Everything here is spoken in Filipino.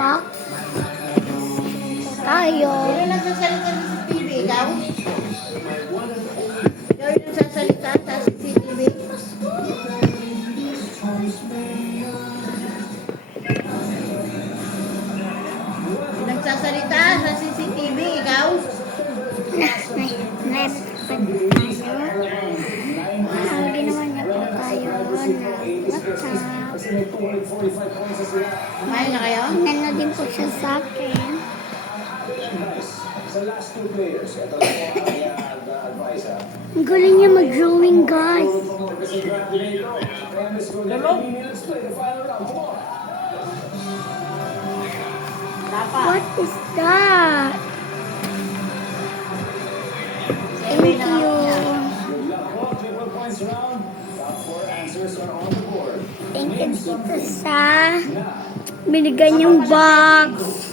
box. Tayo. Sino nagsasalita sa CCTV? Ikaw? Ikaw yung nagsasalita sa CCTV? Nagsasalita sa CCTV? Ikaw? Ang ginawa niya po tayo na WhatsApp. Kumain na kayo? Nano din po siya sa akin. Ang galing niya mag-drawing, guys. What is that? Thank you. Thank you dito sa binigay niyong box.